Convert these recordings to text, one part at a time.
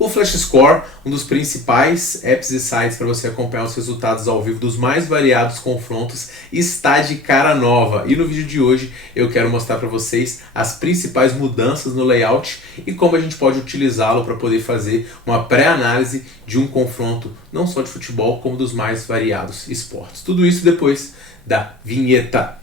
O Flash Score, um dos principais apps e sites para você acompanhar os resultados ao vivo dos mais variados confrontos, está de cara nova. E no vídeo de hoje eu quero mostrar para vocês as principais mudanças no layout e como a gente pode utilizá-lo para poder fazer uma pré-análise de um confronto não só de futebol, como dos mais variados esportes. Tudo isso depois da vinheta.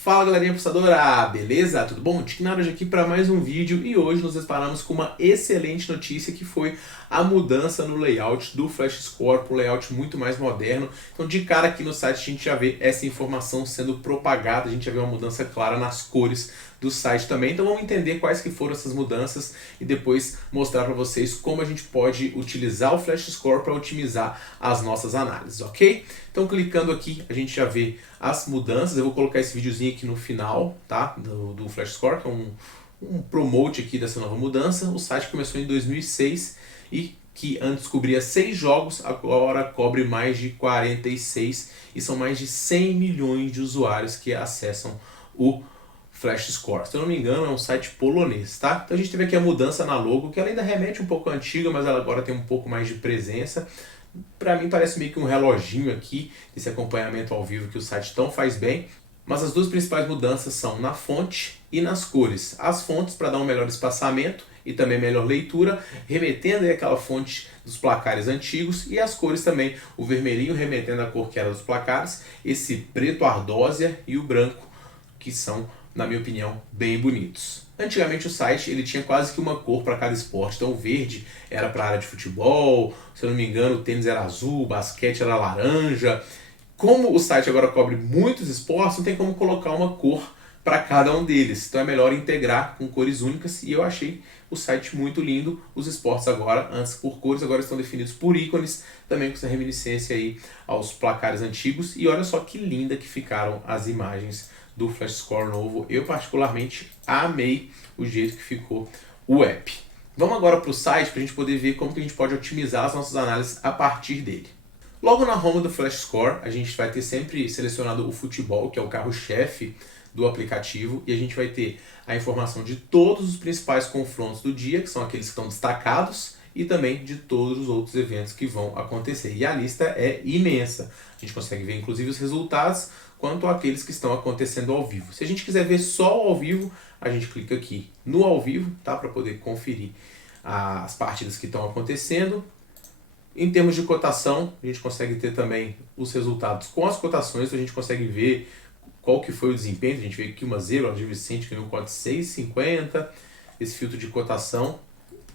Fala galerinha apostadora, beleza? Tudo bom? Tignaro aqui para mais um vídeo e hoje nos deparamos com uma excelente notícia que foi a mudança no layout do Flash Score para um layout muito mais moderno. Então de cara aqui no site a gente já vê essa informação sendo propagada, a gente já vê uma mudança clara nas cores do site também. Então vamos entender quais que foram essas mudanças e depois mostrar para vocês como a gente pode utilizar o Flash Score para otimizar as nossas análises, ok? Então clicando aqui a gente já vê as mudanças. Eu vou colocar esse videozinho aqui no final, tá? do Flash Score, que é um promote aqui dessa nova mudança. O site começou em 2006 e que antes cobria 6 jogos, agora cobre mais de 46 e são mais de 100 milhões de usuários que acessam o Flash Score. Se eu não me engano é um site polonês, tá? Então a gente teve aqui a mudança na logo, que ela ainda remete um pouco à antiga, mas ela agora tem um pouco mais de presença. Para mim parece meio que um reloginho aqui, esse acompanhamento ao vivo que o site tão faz bem. Mas as duas principais mudanças são na fonte e nas cores. As fontes para dar um melhor espaçamento e também melhor leitura, remetendo aí aquela fonte dos placares antigos, e as cores também, o vermelhinho remetendo a cor que era dos placares, esse preto ardósia e o branco, que são, na minha opinião, bem bonitos. Antigamente o site ele tinha quase que uma cor para cada esporte, então o verde era para a área de futebol, se eu não me engano o tênis era azul, o basquete era laranja. Como o site agora cobre muitos esportes, não tem como colocar uma cor para cada um deles, então é melhor integrar com cores únicas, e eu achei o site muito lindo. Os esportes agora, antes por cores, agora estão definidos por ícones, também com essa reminiscência aí aos placares antigos, e olha só que linda que ficaram as imagens do Flash Score novo. Eu particularmente amei o jeito que ficou o app. Vamos agora para o site para a gente poder ver como que a gente pode otimizar as nossas análises a partir dele. Logo na home do Flash Score, a gente vai ter sempre selecionado o futebol, que é o carro-chefe do aplicativo, e a gente vai ter a informação de todos os principais confrontos do dia, que são aqueles que estão destacados, e também de todos os outros eventos que vão acontecer. E a lista é imensa. A gente consegue ver inclusive os resultados, quanto àqueles que estão acontecendo ao vivo. Se a gente quiser ver só o ao vivo, a gente clica aqui no ao vivo, tá? Para poder conferir as partidas que estão acontecendo. Em termos de cotação, a gente consegue ter também os resultados com as cotações, então a gente consegue ver qual que foi o desempenho. A gente vê aqui uma zero, o Vicente ganhou um cota 6,50, esse filtro de cotação,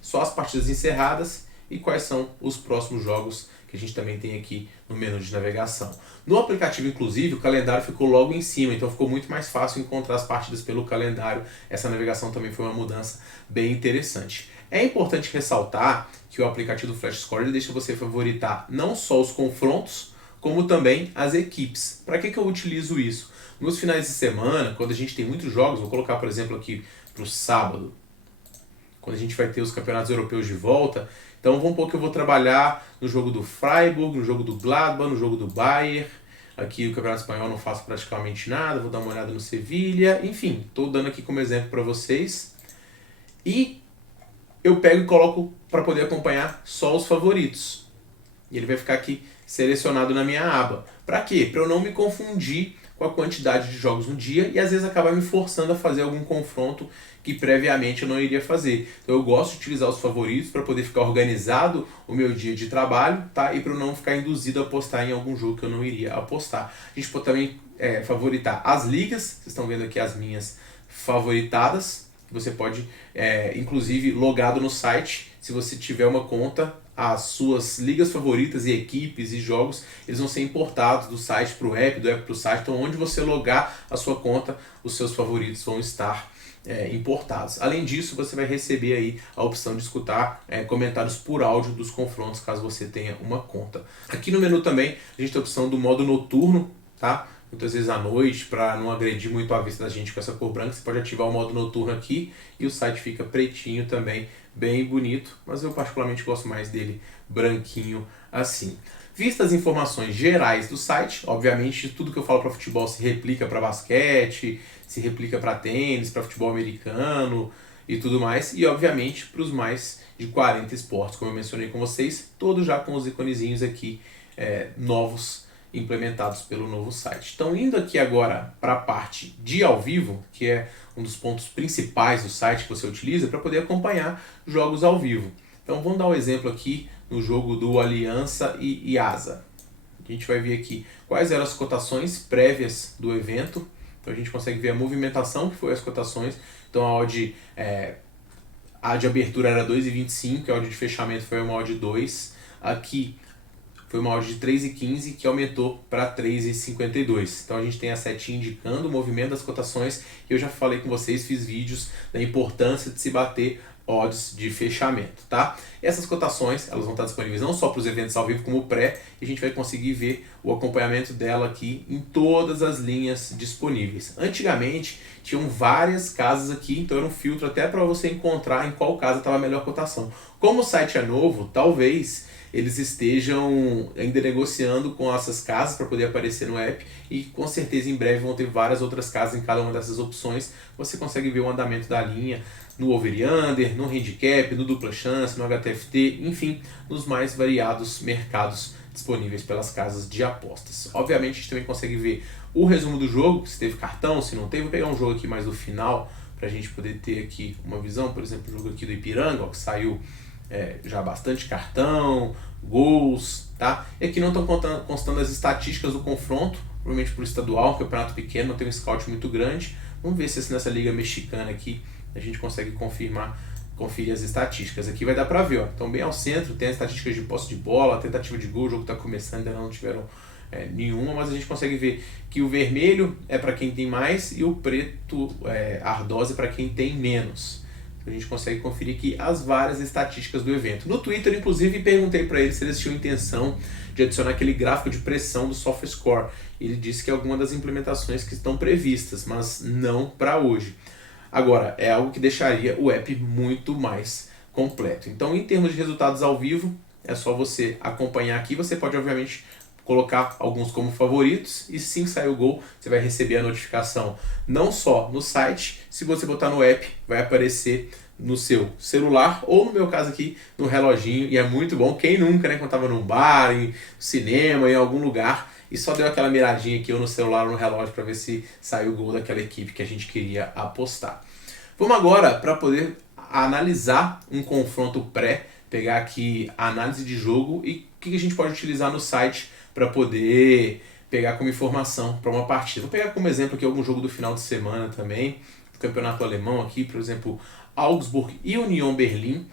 só as partidas encerradas e quais são os próximos jogos que a gente também tem aqui no menu de navegação. No aplicativo, inclusive, o calendário ficou logo em cima, então ficou muito mais fácil encontrar as partidas pelo calendário. Essa navegação também foi uma mudança bem interessante. É importante ressaltar que o aplicativo do Flash Score ele deixa você favoritar não só os confrontos, como também as equipes. Para que eu utilizo isso? Nos finais de semana, quando a gente tem muitos jogos, vou colocar, por exemplo, aqui para o sábado, quando a gente vai ter os campeonatos europeus de volta. Então vamos supor que eu vou trabalhar no jogo do Freiburg, no jogo do Gladbach, no jogo do Bayern. Aqui o Campeonato Espanhol não faço praticamente nada, vou dar uma olhada no Sevilha. Enfim, estou dando aqui como exemplo para vocês. E eu pego e coloco para poder acompanhar só os favoritos. E ele vai ficar aqui selecionado na minha aba. Para quê? Para eu não me confundir com a quantidade de jogos no dia e às vezes acabar me forçando a fazer algum confronto que previamente eu não iria fazer. Então eu gosto de utilizar os favoritos para poder ficar organizado o meu dia de trabalho, tá? E para eu não ficar induzido a apostar em algum jogo que eu não iria apostar. A gente pode também favoritar as ligas, vocês estão vendo aqui as minhas favoritadas. Você pode, inclusive, logado no site, se você tiver uma conta, as suas ligas favoritas e equipes e jogos, eles vão ser importados do site para o app, do app para o site. Então, onde você logar a sua conta, os seus favoritos vão estar importados. Além disso, você vai receber aí a opção de escutar comentários por áudio dos confrontos, caso você tenha uma conta. Aqui no menu também, a gente tem a opção do modo noturno, tá? Muitas vezes à noite, para não agredir muito a vista da gente com essa cor branca, você pode ativar o modo noturno aqui e o site fica pretinho também, bem bonito, mas eu particularmente gosto mais dele branquinho assim. Vistas as informações gerais do site, obviamente tudo que eu falo para futebol se replica para basquete, se replica para tênis, para futebol americano e tudo mais, e obviamente para os mais de 40 esportes, como eu mencionei com vocês, todos já com os iconezinhos aqui novos implementados pelo novo site. Então, indo aqui agora para a parte de ao vivo, que é um dos pontos principais do site que você utiliza para poder acompanhar jogos ao vivo. Então, vamos dar um exemplo aqui no jogo do Aliança e IASA. A gente vai ver aqui quais eram as cotações prévias do evento. Então, a gente consegue ver a movimentação que foi as cotações. Então, a odd de abertura era 2,25, a odd de fechamento foi uma odd 2. Aqui foi uma odd de 3,15 que aumentou para 3,52. Então a gente tem a setinha indicando o movimento das cotações. Eu já falei com vocês, fiz vídeos da importância de se bater odds de fechamento, tá? Essas cotações, elas vão estar disponíveis não só para os eventos ao vivo como pré, e a gente vai conseguir ver o acompanhamento dela aqui em todas as linhas disponíveis. Antigamente tinham várias casas aqui, então era um filtro até para você encontrar em qual casa estava a melhor cotação. Como o site é novo, talvez eles estejam ainda negociando com essas casas para poder aparecer no app, e com certeza em breve vão ter várias outras casas em cada uma dessas opções. Você consegue ver o andamento da linha no over e under, no handicap, no dupla chance, no HTFT, enfim, nos mais variados mercados disponíveis pelas casas de apostas. Obviamente a gente também consegue ver o resumo do jogo, se teve cartão, se não teve. Vou pegar um jogo aqui mais do final para a gente poder ter aqui uma visão. Por exemplo, o jogo aqui do Ipiranga, ó, que saiu já bastante cartão, gols, tá? E aqui não estão constando as estatísticas do confronto, provavelmente por estadual, um campeonato pequeno, não tem um scout muito grande. Vamos ver se nessa liga mexicana aqui a gente consegue conferir as estatísticas. Aqui vai dar para ver, ó. Então bem ao centro tem as estatísticas de posse de bola, tentativa de gol, o jogo está começando, ainda não tiveram nenhuma, mas a gente consegue ver que o vermelho é para quem tem mais e o preto ardose para quem tem menos. A gente consegue conferir aqui as várias estatísticas do evento. No Twitter, inclusive, perguntei para eles se eles tinham intenção de adicionar aquele gráfico de pressão do SofaScore. Ele disse que é alguma das implementações que estão previstas, mas não para hoje. Agora, é algo que deixaria o app muito mais completo. Então, em termos de resultados ao vivo, é só você acompanhar aqui. Você pode, obviamente, colocar alguns como favoritos, e se sair o gol, você vai receber a notificação não só no site, se você botar no app, vai aparecer no seu celular, ou no meu caso aqui, no reloginho, e é muito bom. Quem nunca, né, quando estava num bar, em cinema, em algum lugar, e só deu aquela miradinha aqui, ou no celular ou no relógio, para ver se saiu o gol daquela equipe que a gente queria apostar. Vamos agora para poder analisar um confronto pré, pegar aqui a análise de jogo e o que a gente pode utilizar no site para poder pegar como informação para uma partida. Vou pegar como exemplo aqui algum jogo do final de semana também, do campeonato alemão aqui, por exemplo, Augsburg e Union Berlim.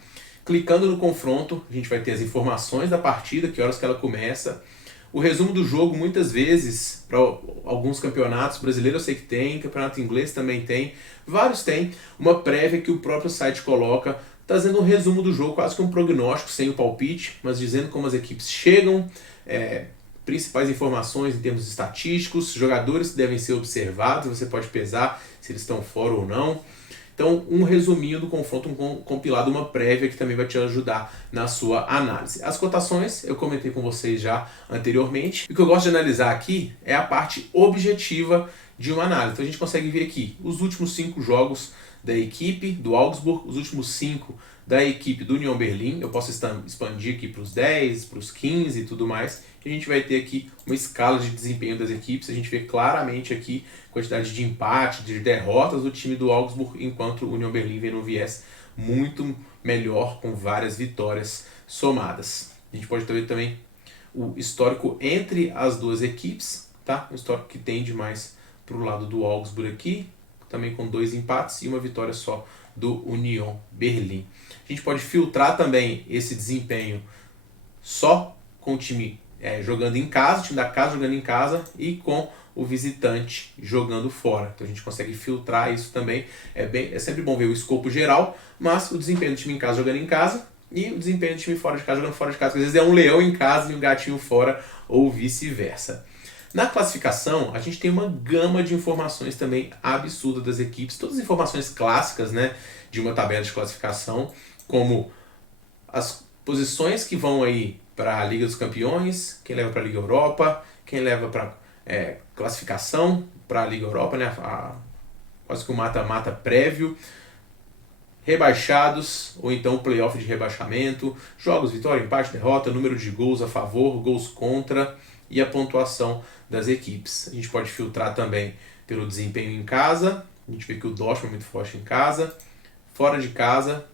Clicando no confronto, a gente vai ter as informações da partida, que horas que ela começa, o resumo do jogo. Muitas vezes, para alguns campeonatos brasileiros eu sei que tem, campeonato inglês também tem, vários tem, uma prévia que o próprio site coloca, trazendo um resumo do jogo, quase que um prognóstico, sem o palpite, mas dizendo como as equipes chegam, principais informações em termos estatísticos, jogadores que devem ser observados, você pode pesar se eles estão fora ou não. Então, um resuminho do confronto, um compilado, uma prévia que também vai te ajudar na sua análise. As cotações, eu comentei com vocês já anteriormente. O que eu gosto de analisar aqui é a parte objetiva de uma análise. Então, a gente consegue ver aqui os últimos 5 jogos da equipe do Augsburg, os últimos 5 da equipe do Union Berlim. Eu posso expandir aqui para os 10, para os 15 e tudo mais. E a gente vai ter aqui uma escala de desempenho das equipes. A gente vê claramente aqui a quantidade de empate, de derrotas do time do Augsburg, enquanto o Union Berlim vem num viés muito melhor, com várias vitórias somadas. A gente pode ver também o histórico entre as duas equipes, tá? Um histórico que tende mais para o lado do Augsburg aqui, também com 2 empates e uma vitória só do Union Berlim. A gente pode filtrar também esse desempenho só com o time jogando em casa, o time da casa jogando em casa, e com o visitante jogando fora. Então a gente consegue filtrar isso também. É sempre bom ver o escopo geral, mas o desempenho do time em casa jogando em casa e o desempenho do time fora de casa jogando fora de casa. Às vezes é um leão em casa e um gatinho fora, ou vice-versa. Na classificação, a gente tem uma gama de informações também absurda das equipes, todas as informações clássicas, né, de uma tabela de classificação, como as posições que vão aí para a Liga dos Campeões, quem leva para a Liga Europa, quem leva para classificação para a Liga Europa, né? Quase que um mata-mata prévio, rebaixados ou então playoff de rebaixamento, jogos, vitória, empate, derrota, número de gols a favor, gols contra e a pontuação das equipes. A gente pode filtrar também pelo desempenho em casa, a gente vê que o Dortmund é muito forte em casa, fora de casa,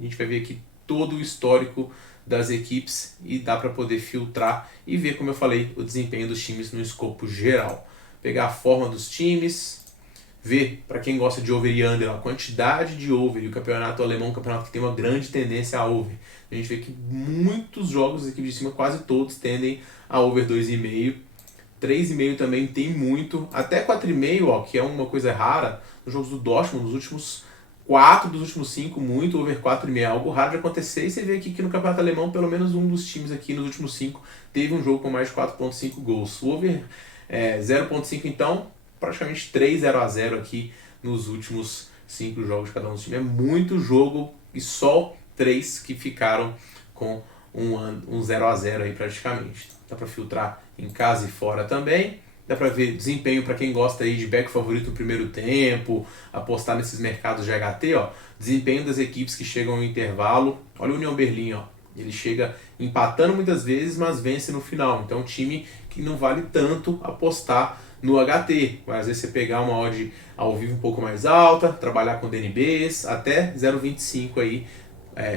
a gente vai ver aqui todo o histórico das equipes e dá para poder filtrar e ver, como eu falei, o desempenho dos times no escopo geral. Pegar a forma dos times, ver, para quem gosta de over e under, a quantidade de over, e o campeonato alemão é um campeonato que tem uma grande tendência a over. A gente vê que muitos jogos das equipes de cima, quase todos, tendem a over 2,5. 3,5 também tem muito, até 4,5, ó, que é uma coisa rara, nos jogos do Dortmund, nos últimos 4 dos últimos 5, muito over 4,5, algo raro de acontecer, e você vê aqui que no campeonato alemão, pelo menos um dos times aqui nos últimos 5 teve um jogo com mais de 4,5 gols. O over 0,5 então, praticamente 3 0-0 aqui nos últimos 5 jogos de cada um dos times. É muito jogo e só 3 que ficaram com um 0-0 aí praticamente. Dá para filtrar em casa e fora também. Dá para ver desempenho para quem gosta aí de back favorito no primeiro tempo, apostar nesses mercados de HT, ó. Desempenho das equipes que chegam no intervalo. Olha o União Berlim, ó. Ele chega empatando muitas vezes, mas vence no final. Então é um time que não vale tanto apostar no HT. Mas às vezes você pegar uma odd ao vivo um pouco mais alta, trabalhar com DNBs, até 0,25 aí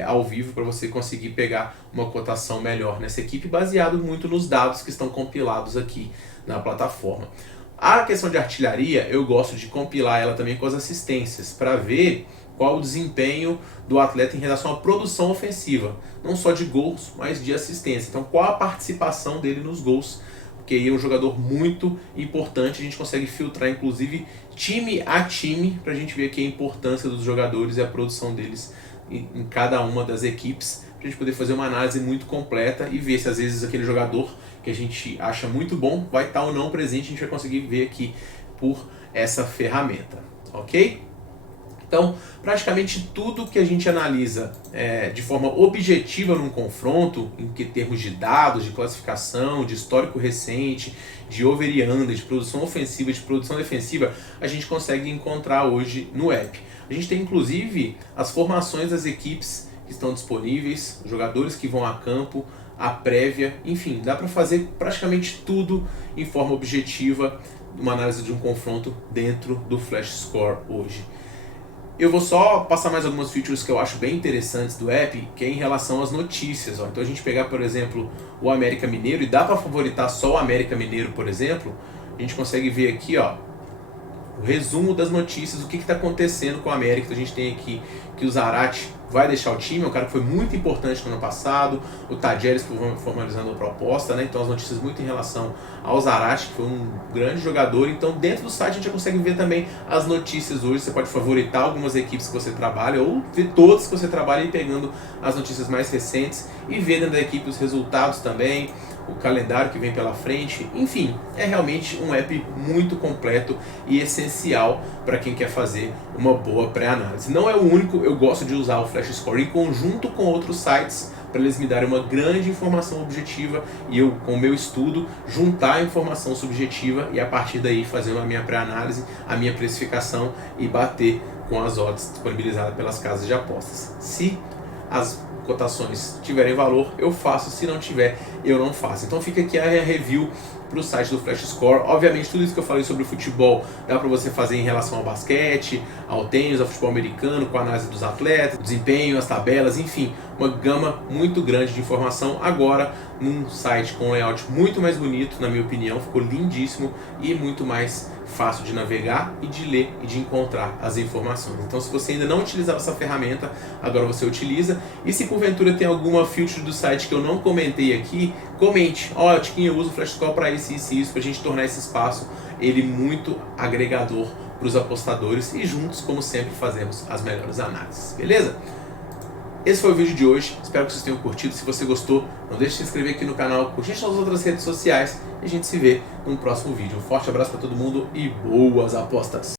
ao vivo para você conseguir pegar uma cotação melhor nessa equipe, baseado muito nos dados que estão compilados aqui na plataforma. A questão de artilharia, eu gosto de compilar ela também com as assistências, para ver qual o desempenho do atleta em relação à produção ofensiva, não só de gols, mas de assistência. Então, qual a participação dele nos gols, porque aí é um jogador muito importante, a gente consegue filtrar, inclusive, time a time, para a gente ver aqui a importância dos jogadores e a produção deles em cada uma das equipes, para a gente poder fazer uma análise muito completa e ver se às vezes aquele jogador que a gente acha muito bom vai estar ou não presente. A gente vai conseguir ver aqui por essa ferramenta, ok? Então, praticamente tudo que a gente analisa de forma objetiva num confronto, em que termos de dados, de classificação, de histórico recente, de over e under, de produção ofensiva, de produção defensiva, a gente consegue encontrar hoje no app. A gente tem inclusive as formações das equipes que estão disponíveis, os jogadores que vão a campo, a prévia, enfim, dá para fazer praticamente tudo em forma objetiva, uma análise de um confronto dentro do Flash Score hoje. Eu vou só passar mais algumas features que eu acho bem interessantes do app, que é em relação às notícias. Ó. Então a gente pegar, por exemplo, o América Mineiro, e dá para favoritar só o América Mineiro, por exemplo, a gente consegue ver aqui, ó, o resumo das notícias, o que está acontecendo com o América. Então a gente tem aqui que o Zarate vai deixar o time, é um cara que foi muito importante no ano passado, o Tadjeres formalizando a proposta, né? Então as notícias muito em relação ao Zarate, que foi um grande jogador. Então dentro do site a gente já consegue ver também as notícias hoje, você pode favoritar algumas equipes que você trabalha, ou ver todas que você trabalha e pegando as notícias mais recentes e ver dentro da equipe os resultados também, o calendário que vem pela frente, enfim, é realmente um app muito completo e essencial para quem quer fazer uma boa pré-análise. Não é o único, eu gosto de usar o Flash Score em conjunto com outros sites para eles me darem uma grande informação objetiva e eu, com o meu estudo, juntar a informação subjetiva e a partir daí fazer a minha pré-análise, a minha precificação e bater com as odds disponibilizadas pelas casas de apostas. Se as cotações tiverem valor, eu faço. Se não tiver, eu não faço. Então fica aqui a review para o site do Flash Score. Obviamente tudo isso que eu falei sobre o futebol dá para você fazer em relação ao basquete, ao tênis, ao futebol americano, com a análise dos atletas, desempenho, as tabelas, enfim, uma gama muito grande de informação agora num site com um layout muito mais bonito, na minha opinião, ficou lindíssimo e muito mais fácil de navegar e de ler e de encontrar as informações. Então se você ainda não utilizava essa ferramenta, agora você utiliza. E se porventura tem alguma feature do site que eu não comentei aqui, comente. Ó, Tiquinho, eu uso o Flash Score para isso, para a gente tornar esse espaço ele muito agregador para os apostadores e juntos, como sempre, fazemos as melhores análises, beleza? Esse foi o vídeo de hoje, espero que vocês tenham curtido. Se você gostou, não deixe de se inscrever aqui no canal, curtir nas outras redes sociais e a gente se vê no próximo vídeo. Um forte abraço para todo mundo e boas apostas!